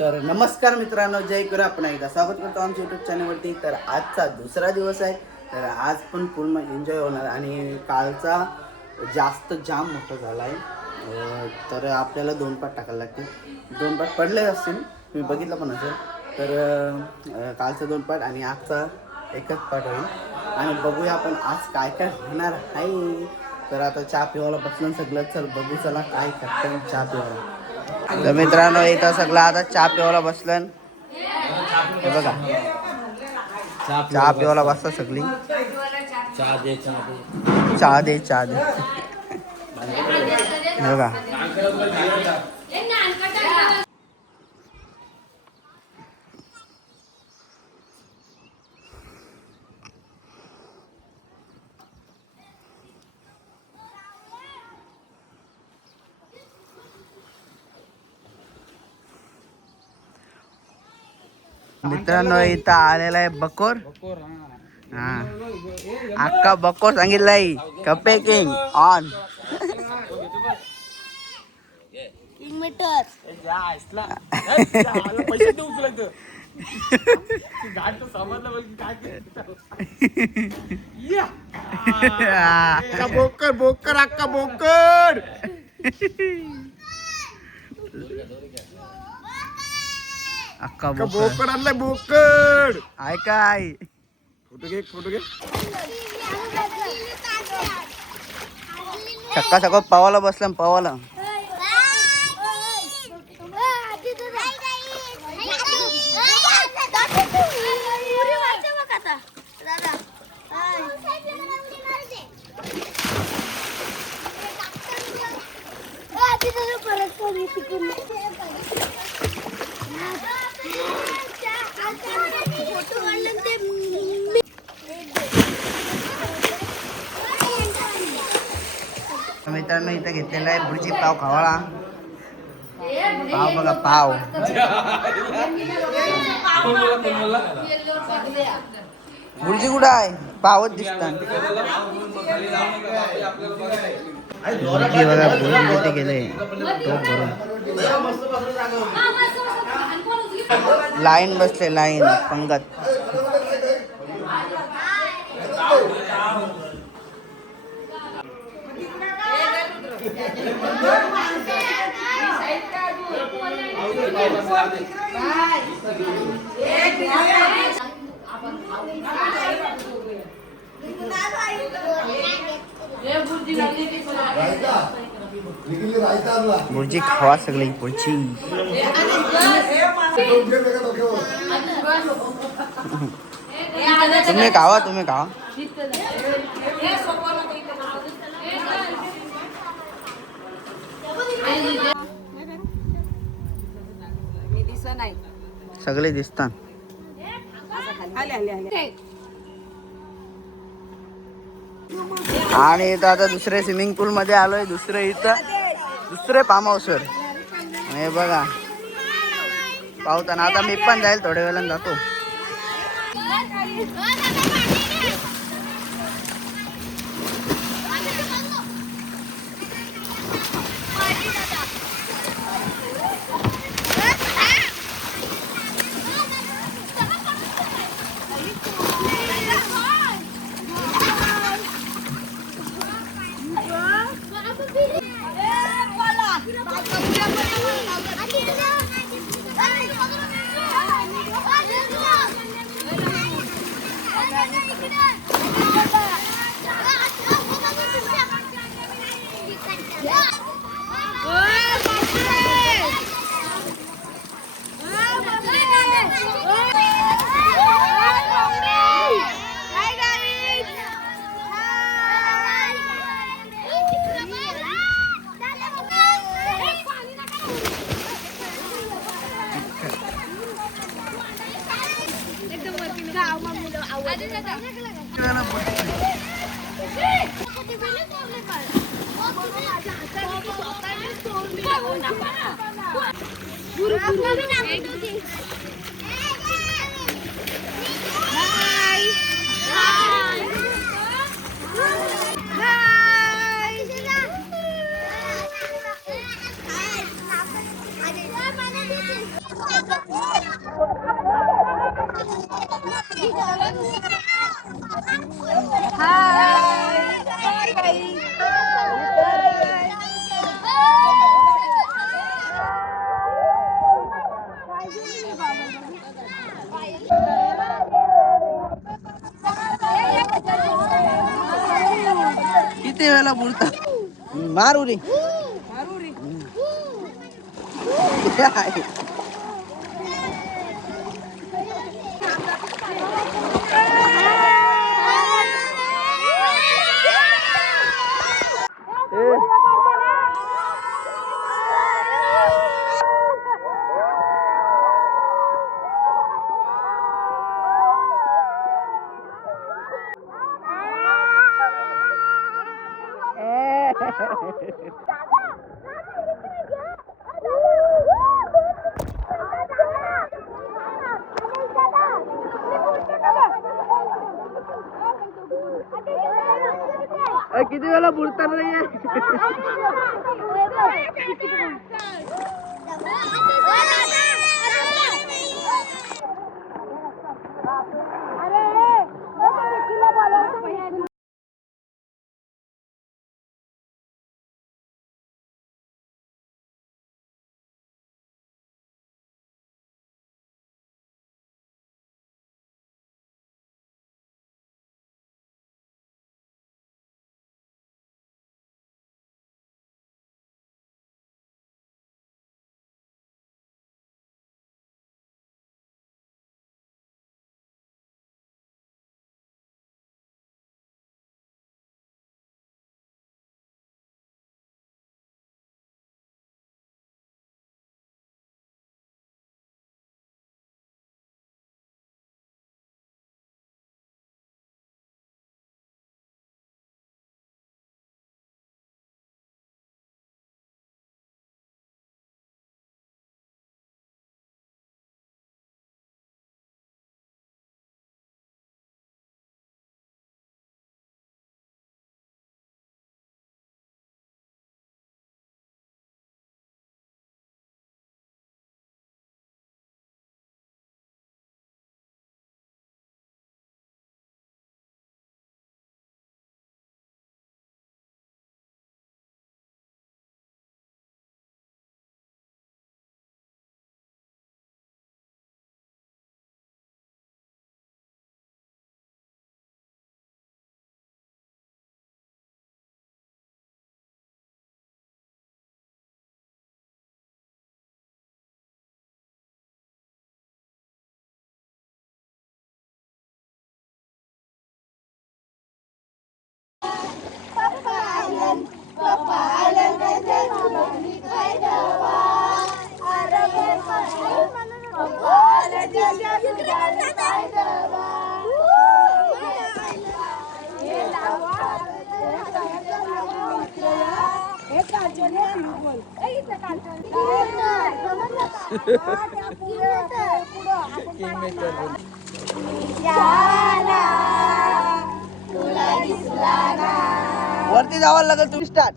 तर नमस्कार मित्रांनो, जय करू आपण एकदा स्वागत करतो आमच्या यूट्यूब चॅनलवरती. तर आजचा दुसरा दिवस आहे. तर आज पण पूर्ण एन्जॉय होणार आणि कालचा जास्त जाम मोठा झाला आहे. तर आपल्याला 2 पाट टाकायला लागतील. 2 पाट पडले असतील, मी बघितलं पण असेल. तर कालचा 2 पाट आणि आजचा एकच पाट होईल. आणि बघूया आपण आज काय काय होणार आहे. तर आता चहा पिवायला बसलं सगळं. चल बघू, चला काय करतं चहा पिवायला. तर मित्रांनो, इथं सगळं आता चहा पिवायला बसलं. हे बघा, चहा पिवायला बसता सगळी. चहा दे हे बघा. मित्रांनो, इथं आलेला आहे बकोर. हा, अक्का बकोर सांगितलंय. कपे किंग ऑन. बोकर बोकर अक्का बोकर. अक्का बोकर आणलाय बोकर. आहे काय? फोटो घे. सक्का सगळं पावाला बसलं पावाला. मित्रांनो, इथं घेतलेला आहे भुर्जी पाव खावाळा. पाव बघा, पाव. भुर्जी कुठं आहे? पावच दिसतात. भुर्जी बघा, भुर्जी तिथे गेले लाईन बसले, लाईन पंगत. भुर्जी खावा सगळी भुर्जी. तुम्ही खावा. सगळे दिसतात. आणि इथं आता दुसरे स्विमिंग पूल मध्ये आलोय. दुसरे फार्म हाऊसवर. हे बघा पावताना. आता मी पण जाईल, थोड्या वेळानं जातो. किती वेळेला बोलता मारू रे किती वेळा बोलता नाहीये वरती जावं लागेल तुम्ही स्टार्ट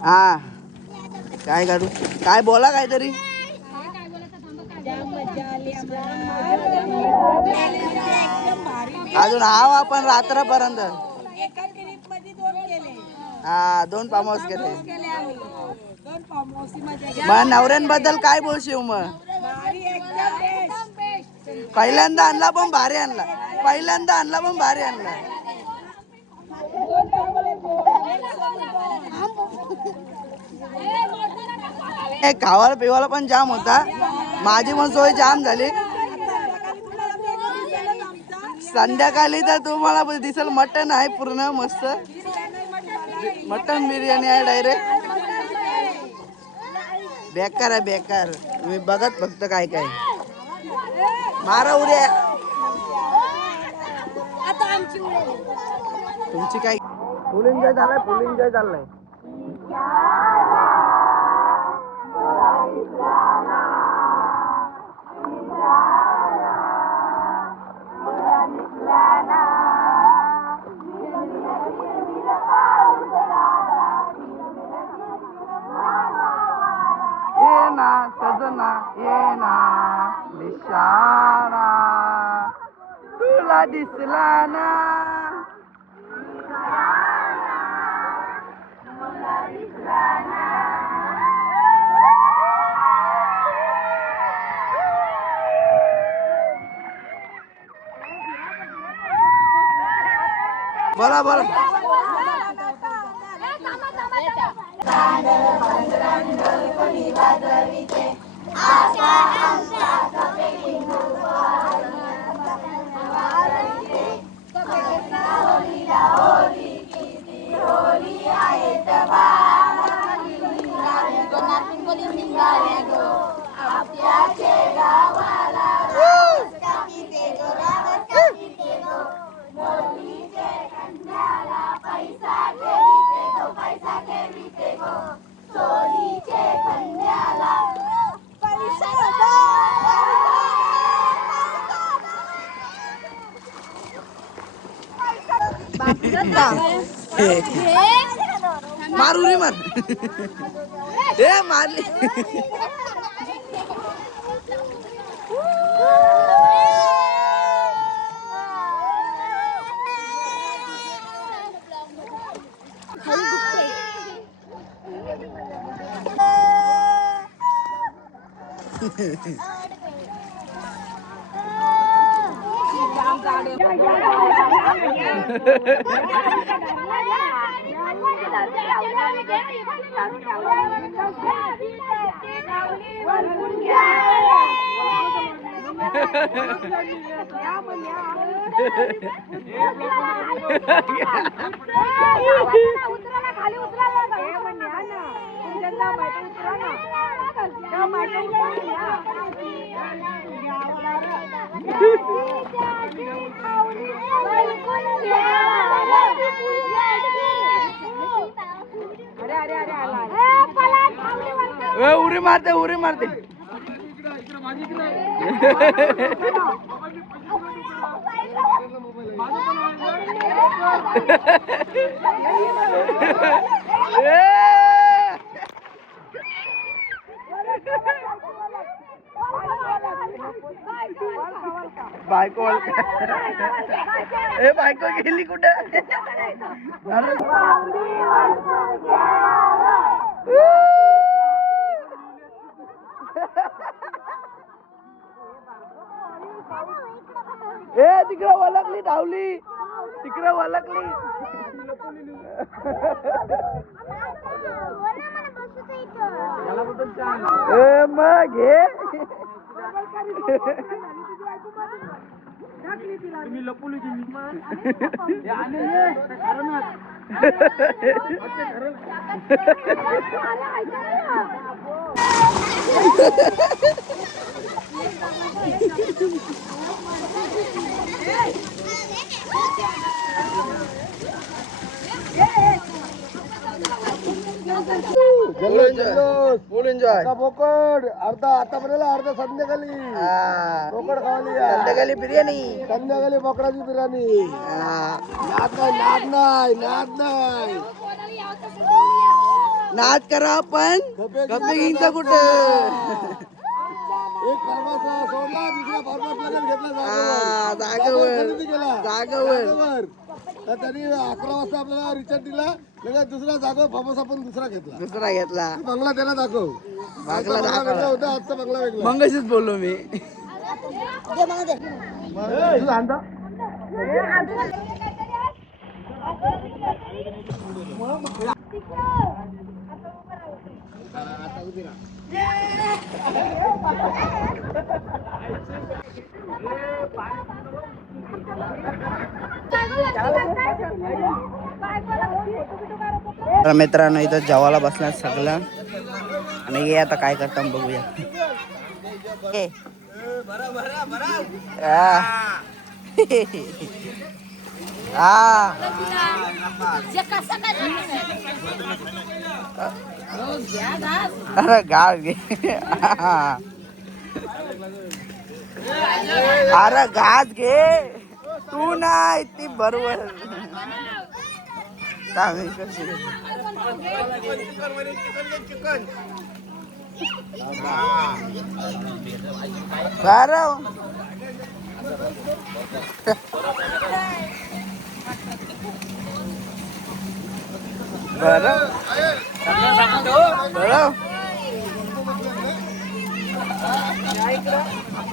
हा काय काढू काय बोला काहीतरी अजून हाव आपण रात्रपर्यंत हा 2 फार्म हाऊस केले मग नवऱ्यांबद्दल काय बोलशील मग पहिल्यांदा आणला पण भारी आणला खावाला पिवाला पण जाम होता माझी पण सोय जाम झाली संध्याकाळी तर तुम्हाला दिसेल मटन आहे पूर्ण मस्त मटन बिर्याणी आहे डायरेक्ट बेकार आहे बेकार मी बघत फक्त काय काय मारा उड्या. आता आमची उडेल. तुमची काय फुल एन्जॉय झालाय, फुल एन्जॉय झालाय. ये ना सजना ये ना निशाणा तुला दिसला ना. बोला बोला. मारू रे मार. ए मारली. उरी मारते उरी मारते. बायको ए बायको गेली कुठे. ए तिकडे वलकली धावली, तिकडे वलकली. ए मग घे. तुम्ही लपवली फुल एन्जॉय. बोकड अर्धा आतापर्यंत अर्धा संध्याकाळी बोकड खावली, संध्याकाळी बिर्याणी, संध्याकाळी बोकडाची बिर्याणी. नाद नाही नाद नाही नाद नाही. नाद करा पण कपिंगचं कुठं. एक फॉर्मस सोडला, दुसरा फॉर्मस लगेच घेतला जागेवर जागेवर. तर त्यांनी 11 वाजता आपल्याला रिचार्ज दिला, लगेच दुसरा जागो फॉर्मस आपण दुसरा घेतला. बंगला त्याला दाखव. बंगला वेगळा होता, आजचा बंगला वेगळा. मगाशीच बोललो मी. तर मित्रांनो इथं जेवायला बसल्या सगळं, आणि हे आता काय करतात बघूया. अरे घास घे. अरे घास घे तू नाही ती बरोबर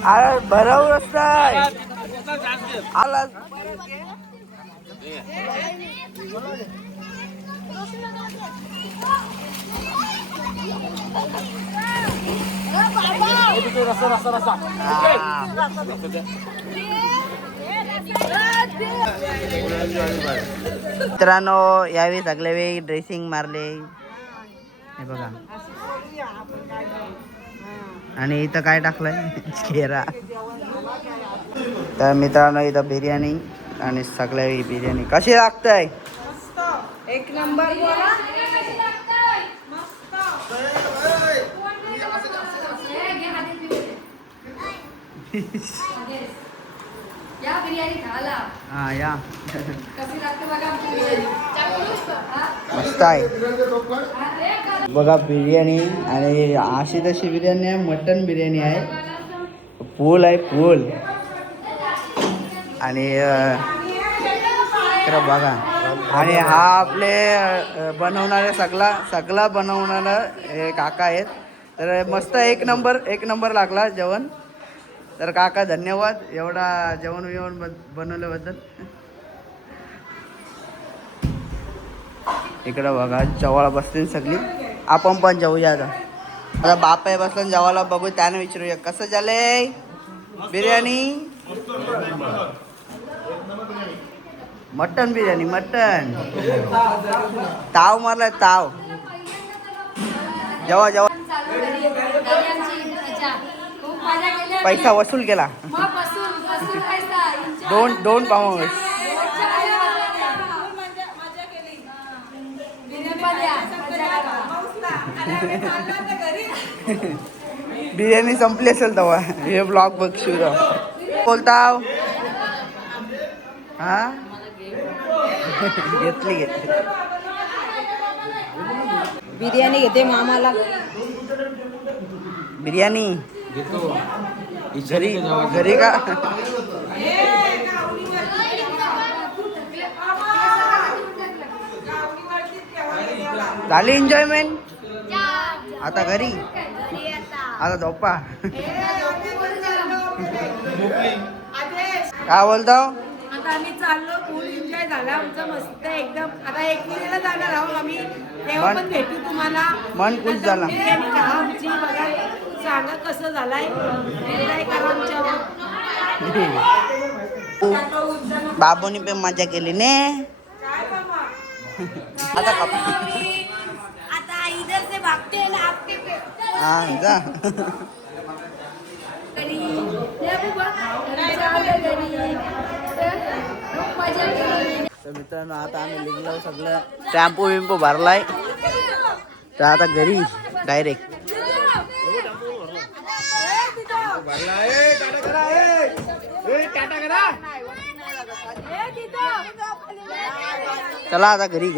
अरे बरोबर असताय आला मित्रांनो यावेळी सगळे वेळी ड्रेसिंग मारले हे बघा आणि इथं काय टाकलंय चेहरा. तर मित्रांनो इथं बिर्याणी आणि सगळ्या वेळी बिर्याणी कशी लागतंय एक नंबर बोला. या बिर्याणी खाला. हा या कशी लागते बघा आमची बिर्याणी. मस्त आहे बघा बिर्याणी. आणि अशी तशी बिर्याणी आहे मटन बिर्याणी आहे फुल आहे फुल. आणि इकडं बघा आणि हा आपले बनवणारे सगळा बनवणारा हे काका आहेत. तर मस्त एक नंबर लागला जेवण. तर काका धन्यवाद एवढा जेवण बनवल्याबद्दल. इकडं बघा जेवायला बसतील सगळी. आपण पण जाऊया आता बाप आहे बसलं जेवायला बघू त्याने विचारूया कसं झालंय बिर्याणी. मटन बिर्याणी मटन ताव मारलाय ताव. जेव्हा जेव्हा पैसा वसूल केला दोन पाव बिर्याणी संपली असेल तेव्हा हे ब्लॉग बघशील बोलताव. हा घेतली बिर्याणी घेते मामाला. बिर्याणी घेतो घरी का झाली एन्जॉयमेंट. आता घरी आता झोपा. काय बोलताव. आता आम्ही चाललो फुल एन्जॉय झाला आमचा मस्त एकदम. आता एकविरेला जाणार आहोत आम्ही तेव्हा पण भेटू तुम्हाला. मन खुश झाला. बिर्याणी खा आमची बघा सांगा कसं झालाय एन्जॉय करा आमच्यावर. बाबूनी पण मजा केली ने. आता आता इधर से भागते हैं ना आपके पे. हा जा तर मित्रांनो आता आम्ही निघलो सगळं टॅम्पो विम्पो भरलाय. तर आता घरी डायरेक्ट. चला आता घरी